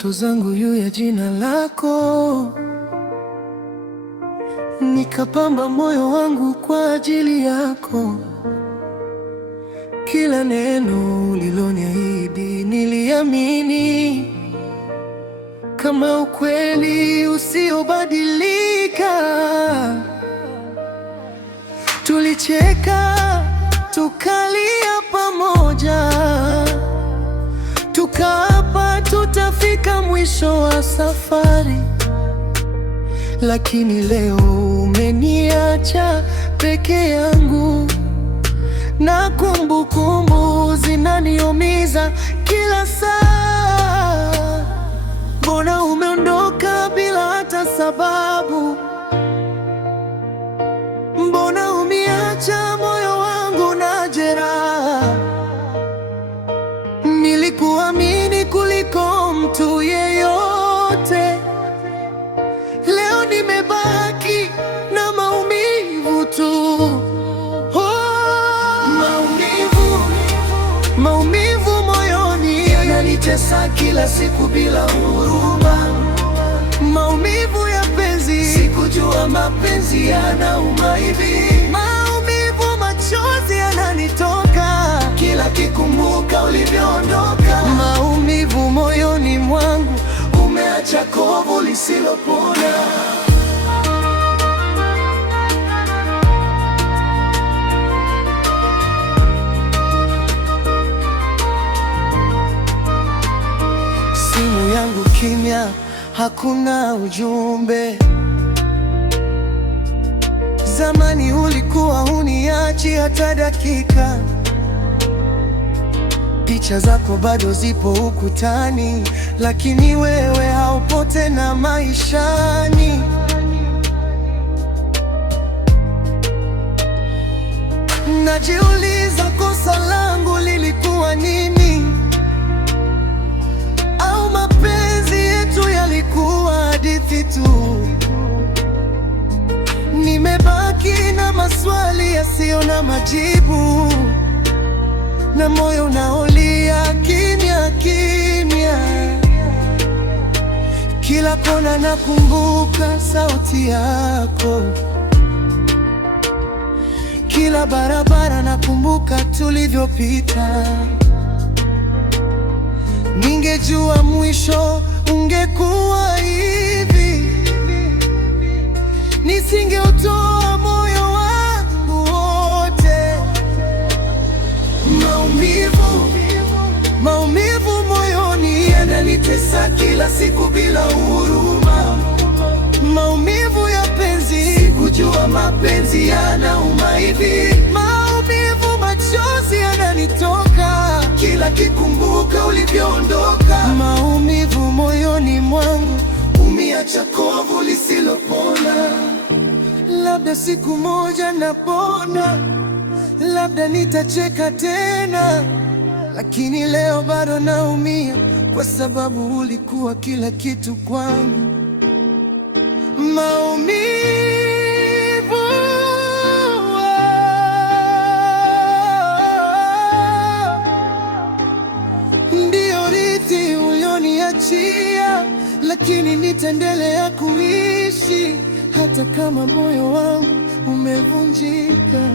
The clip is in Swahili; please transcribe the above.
ndoto zangu juu ya jina lako, nikapamba moyo wangu kwa ajili yako. Kila neno uliloniahidi niliamini, kama ukweli usiobadilika. Tulicheka, tukalia pamoja, tukaapa tutafika mwisho wa safari. Lakini leo umeniacha peke yangu, na kumbukumbu zinaniumiza kila saa. Mbona umeondoka bila hata sababu? Mbona umeacha moyo wangu na jeraha? Nilikuamini kuliko mtu yeyote. Leo nimebaki na maumivu tu. Maumivu moyoni yananitesa kila siku bila huruma. Maumivu ya penzi, sikujua mapenzi yanauma hivi. Maumivu, machozi yananitoka kila kikumbuka ulivyoondoka. Maumivu moyoni mwangu, umeacha kovu lisilopona. Simu yangu kimya, hakuna ujumbe. Zamani ulikuwa huniachi hata dakika. Picha zako bado zipo ukutani, lakini wewe haupo tena maishani. Najiuliza kosa langu lilikuwa nini? Au mapenzi yetu yalikuwa hadithi tu? Nimebaki na maswali yasiyo na majibu, na moyo unaolia kimya kimya. Kila kona nakumbuka sauti yako, kila barabara nakumbuka tulivyopita. Ningejua mwisho ungekuwa hivi, nisingeutoa moyo wangu wote. Maumivu moyoni yananitesa kila siku bila huruma. Maumivu ya penzi, sikujua mapenzi yanauma hivi. Maumivu, machozi yananitoka kila kikumbuka ulivyoondoka. Maumivu moyoni mwangu, umeacha kovu lisilopona. Labda siku moja napona, labda nitacheka tena, lakini leo bado naumia, kwa sababu ulikuwa kila kitu kwangu. Maumivu ndio rithi ulioniachia, lakini nitaendelea kuishi hata kama moyo wangu umevunjika.